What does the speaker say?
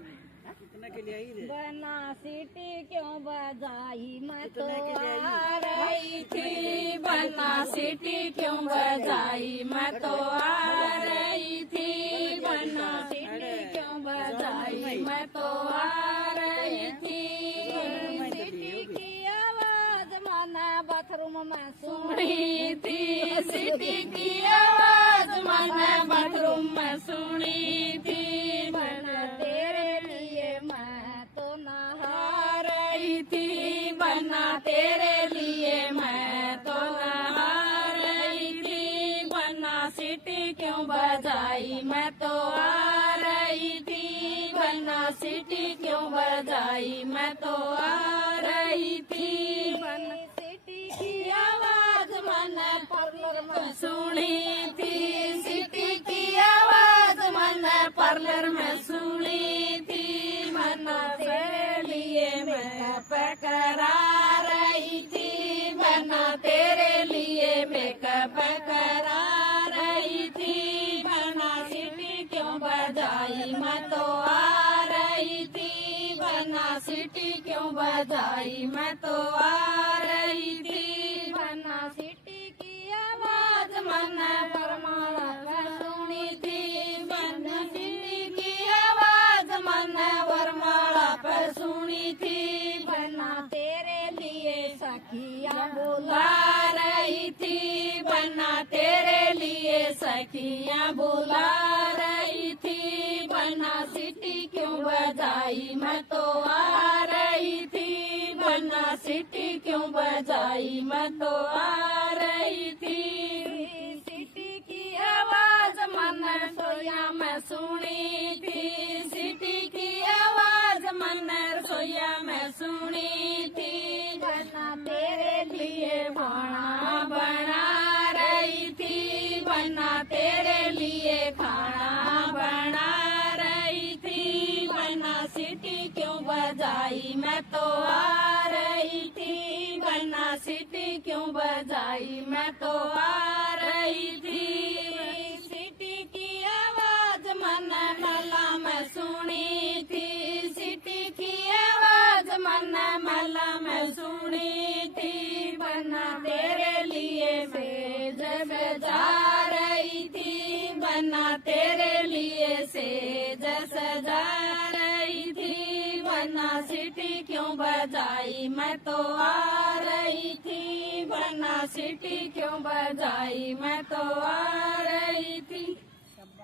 कितना के लिए आई रे? बना सीटी क्यों बजाई, मैं तो आ रही थी। बना सीटी क्यों बजाई, मैं तो आ रही थी। बना सीटी क्यों बजाई, मैं तो आ रही थी। सीटी की आवाज मैंने बाथरूम में सुनी थी। सीटी की आवाज मैंने बाथरूम में सुनी थी। बना तेरे लिए मैं तो नहा रही थी। बना तेरे लिए मैं तो नहा रही थी। बना सीटी क्यों बजाई, मैं तो आ रही थी। बना सीटी क्यों बजाई, मैं तो आ रही थी। बना सीटी की आवाज मैंने पार्लर में सुनी थी। सीटी की आवाज मैंने पार्लर में सुनी थी। बना तेरे लिए मेकअप करा रही थी। बना तेरे लिए मेकअप करा रही थी। बना सीटी क्यों बजाई, मैं तो आ रही थी। बना सीटी क्यों बजाई, मैं तो आ रही थी। बना सीटी की आवाज मैंने वरमाला में सुनी थी। बना सीटी की आवाज मैंने वरमाला पर सुनी थी। बना तेरे लिए सखियां बुला रही थी। बना तेरे लिए सखियां बुला रही थी। बना सीटी क्यों बजाई, मैं तो आ रही थी। बना सीटी क्यों बजाई, मैं तो आ रही थी। सीटी की आवाज मैंने रसोईया में सुनी थी। सीटी की आवाज मैंने रसोईया में सुनी थी। बना तेरे लिए खाना बना रही थी। बना तेरे लिए खाना बना रही थी। बना सीटी क्यों बजाई, मैं तो आ रही थी। बना सीटी क्यों बजाई, मैं तो आ रही थी। सीटी की आवाज मैंने मला में सुनी थी। सीटी की आवाज मैंने मला में सुनी थी। बना तेरे लिए सेज सजा रही थी। बना तेरे लिए सेज सजा रही थी। बना सीटी क्यों बजाई, मैं तो आ रही थी। बना सीटी क्यों बजाई, मैं तो आ रही थी।